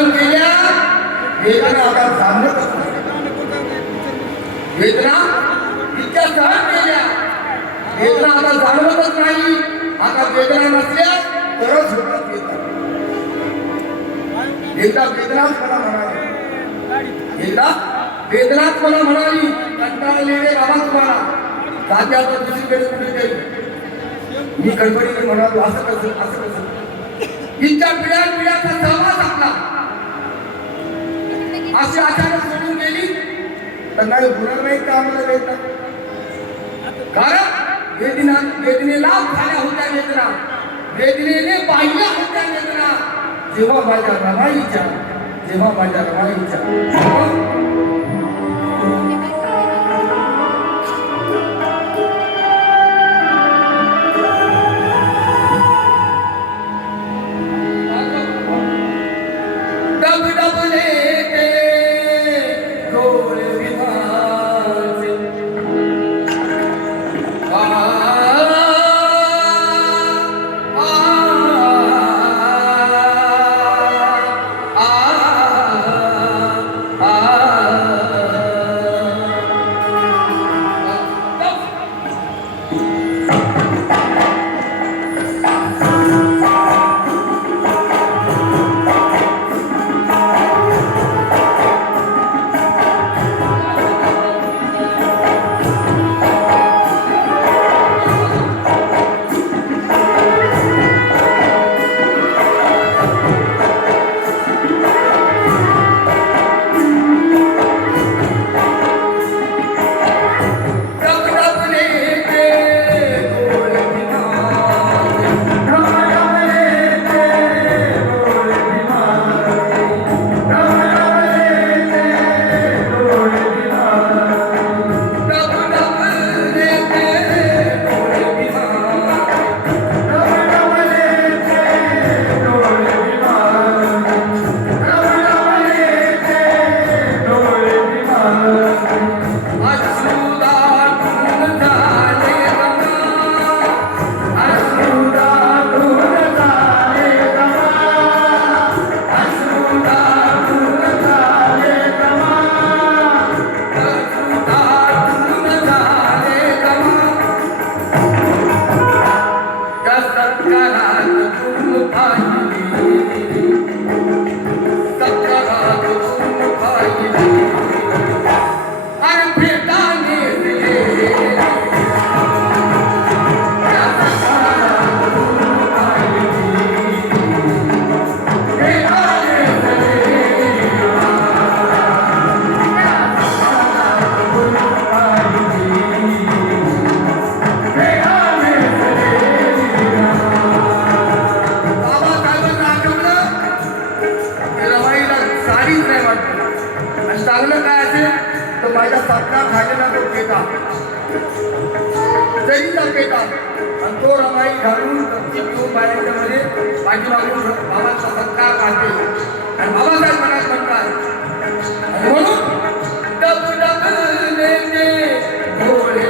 सहन केल्या वेदना आता जाणवतच नाही. वेदना इतक्या सहन केल्या वेदना आता जाणवतच नाही. आता वेदना नसल्या तरच होत येतात. एकदा वेदनाच मला म्हणाली कंटाळलेले बाबा तुम्हाला जाते आता दुसरीकडे कुठेतरी. मी गडबडीने म्हणालो असं कसं इतक्या पिढ्याचा सहवास आपला अशी अचानक सोडून गेली तर नाही होणार नाही का आम्हाला वेदना. कारण वेदनेला झाल्या होत्या वेदना वेदनेने पाहिल्या होत्या वेदना जेव्हा माझ्या रमाईच्या चांगलं काय असेल तर माझ्या सपना खालेला तो पेटा जरीचा पेटा आणि तो रमाई घालून गपची पिऊन बाहेरच्या मध्ये पाठीमागून बाबांचा सत्कार काढते आणि बाबासाहेब मनात म्हणतात आणि म्हणून डब डब लेके भोले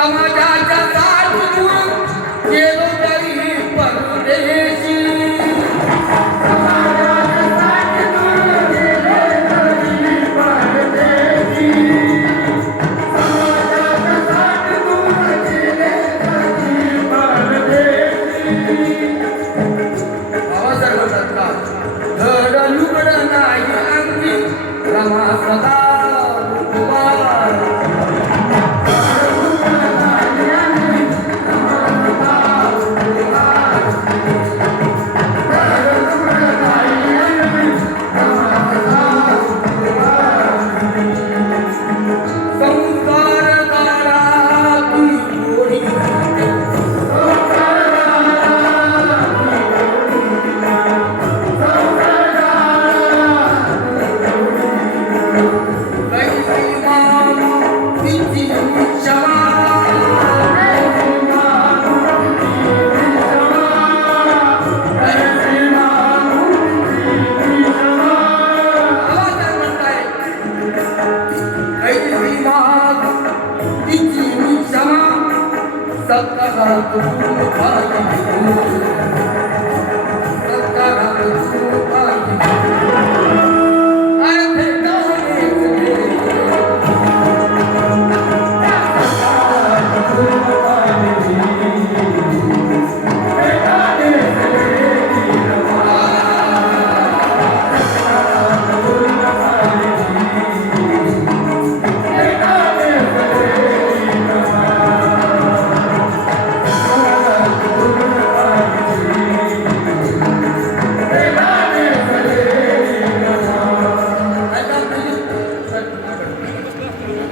समाजाच्या साथीतून गेलो तरी परदेशी बाबासाहेब म्हणतात धड लुगड नाही अंगी रमा सदा उभार.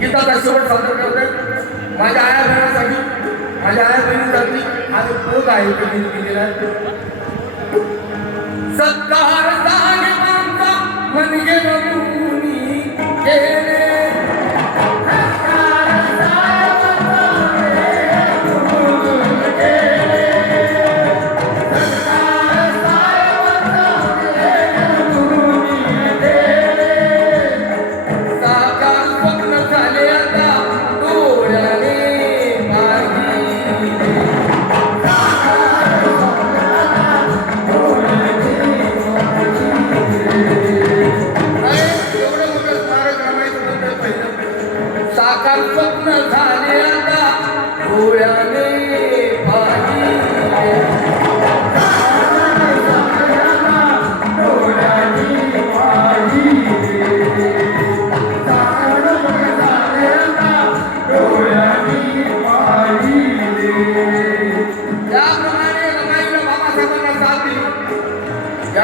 गीताचा शेवट सादर करतोय माझ्या आया बहिणीसाठी माझ्या आया बहिणीसाठी हा जो पोत आहे तो मी दिलेला सत्कार सांगे आमचा मन गेलो गेले साकार स्वप्न झाले आता डोळ्याने